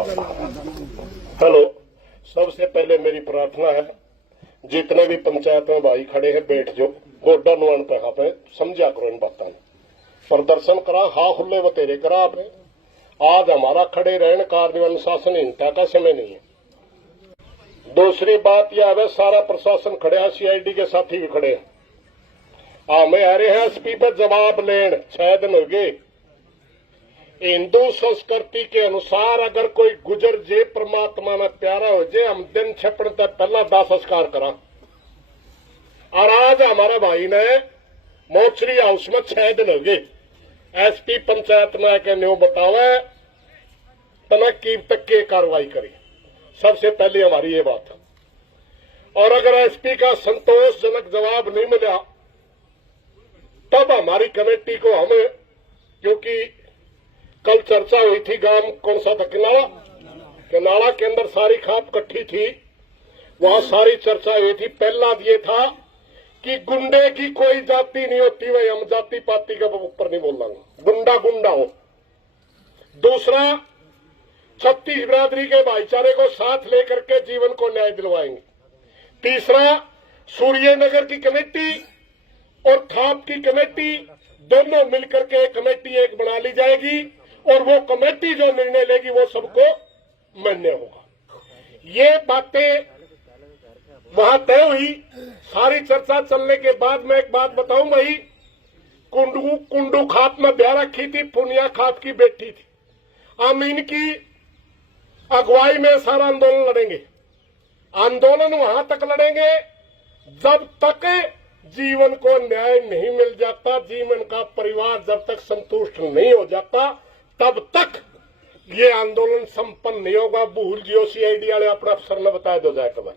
Hello, सबसे पहले मेरी प्रार्थना है, जितने भी पंचायत में भाई खड़े हैं बैठ जो गोड्डा नुआन पे हाँ पे समझा करो इन बातों में, प्रदर्शन करा हाँ खुले बतेरे करा आपने। आज हमारा खड़े रहने कार्य अनुशासनहीनता का समय नहीं है। दूसरी बात यह है, सारा प्रशासन खड़े है, सीआईडी के साथी भी खड़े हैं। हमें आ रहे हैं एसपी पे जवाब लेने 6 दिन हो गए। हिंदू संस्कृति के अनुसार अगर कोई गुजर जे परमात्मा में प्यारा हो जे, हम दिन छपण तक पहला दाह संस्कार करा। और आज हमारे भाई ने मोचरी हाउस में 6 दिन हो गए, एसपी पंचायत में आके न्यू बतावे तना की तक के कार्रवाई करी। सबसे पहले हमारी ये बात है। और अगर एसपी का संतोषजनक जवाब नहीं मिला तब हमारी कमेटी को हमें, क्योंकि कल चर्चा हुई थी, गांव कौन सा था, किनाला के अंदर सारी खाप इकट्ठी थी, वहां सारी चर्चा हुई थी। पहला ये था कि गुंडे की कोई जाति नहीं होती, वही हम जाति पाति के ऊपर नहीं बोल रहा, गुंडा गुंडा हो। दूसरा, छत्तीस बिरादरी के भाईचारे को साथ लेकर के जीवन को न्याय दिलवाएंगे। तीसरा, सूर्यनगर की कमेटी और खाप की कमेटी दोनों मिलकर के कमेटी एक बना ली जाएगी और वो कमेटी जो निर्णय लेगी वो सबको मान्य होगा। ये बातें वहां तय हुई। सारी चर्चा चलने के बाद मैं एक बात बताऊं भाई, कुंडू खाप में ब्याह रखी थी, पुनिया खाप की बेटी थी। हम इनकी अगुवाई में सारा आंदोलन लड़ेंगे। आंदोलन वहां तक लड़ेंगे जब तक जीवन को न्याय नहीं मिल जाता, जीवन का परिवार जब तक संतुष्ट नहीं हो जाता तब तक ये आंदोलन संपन्न नहीं होगा। भूल जियो, सीआईडी वाले अपने अफसर ने बताया दो जाए कबर।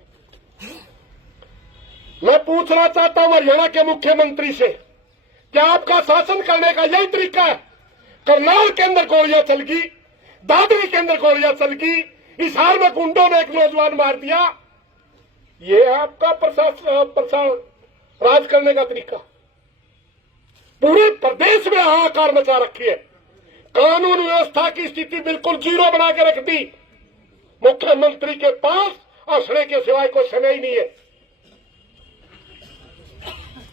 मैं पूछना चाहता हूं हरियाणा के मुख्यमंत्री से, क्या आपका शासन करने का यही तरीका है? करनाल के अंदर गोलियां चल गई, दादरी के अंदर गोलियां चल गई, हिसार में गुंडों ने एक नौजवान मार दिया। ये आपका प्रशासन राज करने का तरीका? पूरे प्रदेश में हाहाकार मचा रखी है, कानून व्यवस्था की स्थिति बिल्कुल जीरो बना के रख दी। मुख्यमंत्री के पास हंसने के सिवाय कोई समय ही नहीं है।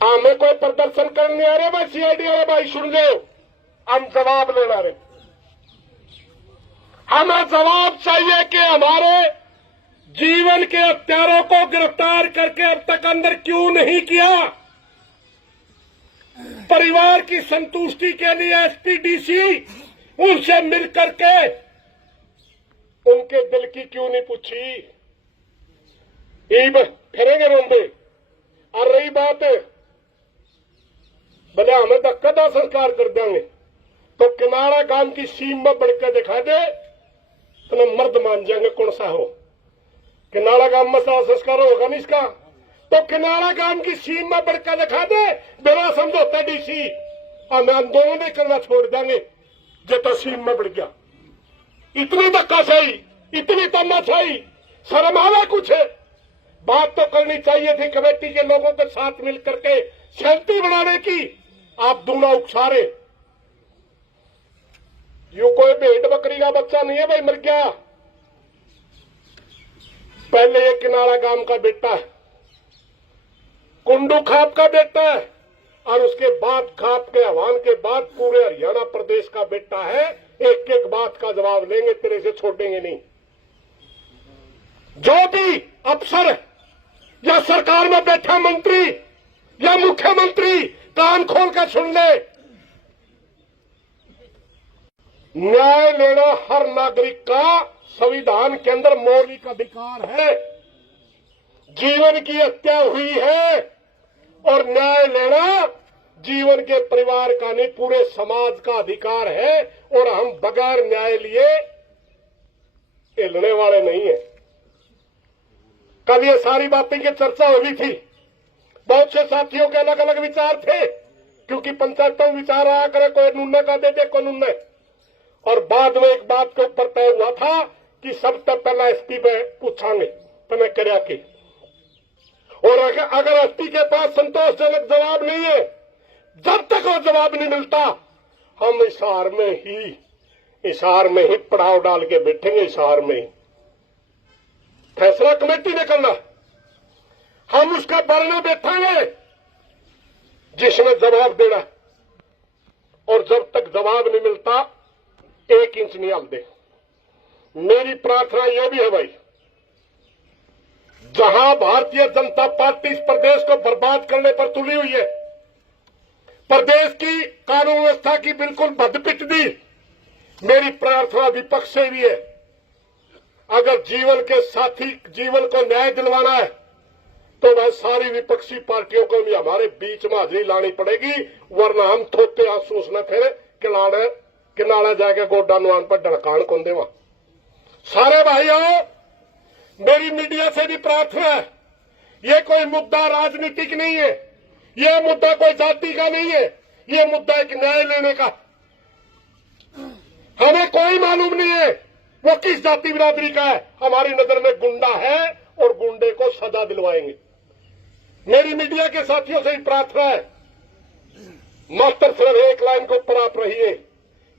हमें कोई प्रदर्शन करने आ रहे भाई, सीआईडी वाले भाई सुन लो, हम जवाब लेना रहे। हमें जवाब चाहिए कि हमारे जीवन के हत्यारों को गिरफ्तार करके अब तक अंदर क्यों नहीं किया? परिवार की संतुष्टि के लिए एसपीडीसी उनसे मिल करके उनके दिल की क्यों नहीं पूछी? फिरेंगे रोंदे। और रही बात भले हमें धक्का संस्कार कर देंगे तो किनारा गांव की सीम में बढ़ के दिखा दे तो मर्द मान जाएंगे कौन सा हो। किनारा गांव में संस्कार होगा नहीं इसका, तो किनारा गांव की सीम में बढ़ के दिखा दे बिना समझौता डीसी, हमें आंदोलन नहीं करना छोड़ देंगे जब सीम में बढ़ गया। इतनी धक्काशाही, इतनी तानाशाही, शर्म आवे कुछ? बात तो करनी चाहिए थी कमेटी के लोगों के साथ मिलकर के शांति बनाने की। आप दूना उकसारे। यू कोई भेड़ बकरी का बच्चा नहीं है भाई, मर गया। पहले ये किनारा गांव का बेटा है, कुंडू खाप का बेटा है, और उसके बाद खाप के आह्वान के बाद पूरे हरियाणा प्रदेश का बेटा है। एक एक बात का जवाब लेंगे, तेरे से छोड़ेंगे नहीं। जो भी अफसर या सरकार में बैठा मंत्री या मुख्यमंत्री कान खोल कर सुन ले, न्याय लेना हर नागरिक का संविधान के अंदर मौलिक अधिकार है। जीवन की हत्या हुई है और न्याय लेना जीवन के परिवार का नहीं, पूरे समाज का अधिकार है। और हम बगैर न्याय लिए हिलने वाले नहीं है। कल ये सारी बातें की चर्चा हुई थी, बहुत से साथियों के अलग अलग विचार थे, क्योंकि पंचायतों में विचार आया करे, कोई नुन्ने का दे दे, कोई नुन्ने। और बाद में एक बात के ऊपर तय हुआ था कि सबसे पहला एसपी पे पूछांगे तने कर्या के। और अगर एसपी के पास संतोषजनक जवाब नहीं है, जब तक वो जवाब नहीं मिलता, हम हिसार में ही हिसार में ही पड़ाव डाल के बैठेंगे। हिसार में ही फैसला कमेटी ने करना, हम उसका बरना बैठाएंगे जिसने जवाब देना, और जब तक जवाब नहीं मिलता 1 इंच नहीं हलते। मेरी प्रार्थना यह भी है भाई, जहां भारतीय जनता पार्टी इस प्रदेश को बर्बाद करने पर तुली हुई है, प्रदेश की कानून व्यवस्था की बिल्कुल भद्दपिट दी, मेरी प्रार्थना विपक्ष से भी है, अगर जीवन के साथी जीवन को न्याय दिलवाना है तो वह सारी विपक्षी पार्टियों को भी हमारे बीच में हाजिरी लानी पड़ेगी, वरना हम थोते आंसू न फिर किनारा जाके गोड्डा नुआन पर डड़कान कौन देवा। सारे भाइयों, मेरी मीडिया से भी प्रार्थना है, ये कोई मुद्दा राजनीतिक नहीं है, ये मुद्दा कोई जाति का नहीं है, ये मुद्दा एक न्याय लेने का। हमें कोई मालूम नहीं है वो किस जाति बिरादरी का है, हमारी नजर में गुंडा है और गुंडे को सजा दिलवाएंगे। मेरी मीडिया के साथियों से ही प्रार्थना है, मात्र सिर्फ एक लाइन को ऊपर आप रहिए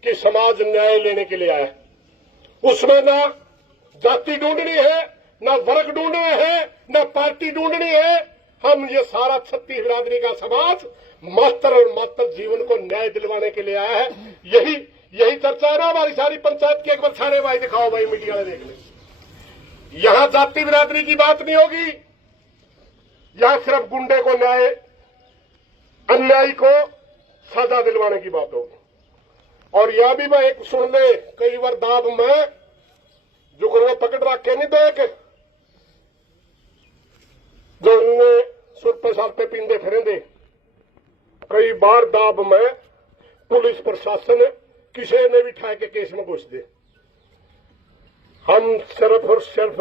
कि समाज न्याय लेने के लिए आया, उसमें ना जाति ढूंढनी है, ना वर्ग ढूंढने हैं, ना पार्टी ढूंढनी है। हम ये सारा छत्तीस बिरादरी का समाज मात्र और मात्र जीवन को न्याय दिलवाने के लिए आया है। यही चर्चा है ना हमारी सारी पंचायत की। एक बार सारे भाई दिखाओ, भाई मीडिया में देख ले, यहां जाति बिरादरी की बात नहीं होगी, यहां सिर्फ गुंडे को न्याय, अन्यायी को सजा दिलवाने की बात होगी। और यह भी मैं एक सुन ले, कई बार दाब में जो को पकड़ रखे नहीं देख, जो उन्हें सुर पे साल पे पींदे फिरेंदे, कई बार दाब में पुलिस प्रशासन किसी ने भी ठाए के केस में घुस दे। हम सिर्फ और सिर्फ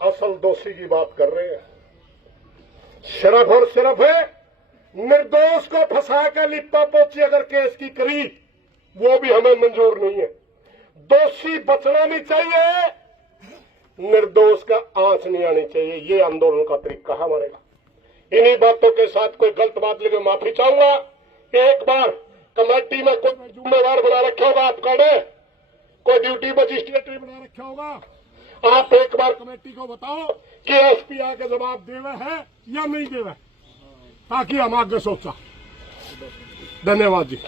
असल दोषी की बात कर रहे हैं, सिर्फ और सिर्फ निर्दोष को फंसा कर लिप्पा पोची अगर केस की करी, वो भी हमें मंजूर नहीं है। दोषी बचना नहीं चाहिए, निर्दोष का आंच नहीं आनी चाहिए, ये आंदोलन का तरीका हमारे का। इन्हीं बातों के साथ कोई गलत बात लेकर माफी चाहूंगा। एक बार कमेटी में कोई जिम्मेवार बना रखा होगा आपका ने, कोई ड्यूटी मजिस्ट्रेटरी बना रखा होगा, आप एक बार कमेटी को बताओ कि एसपी आके जवाब देवे है या नहीं देवे, ताकि हम आगे सोचा। धन्यवाद जी।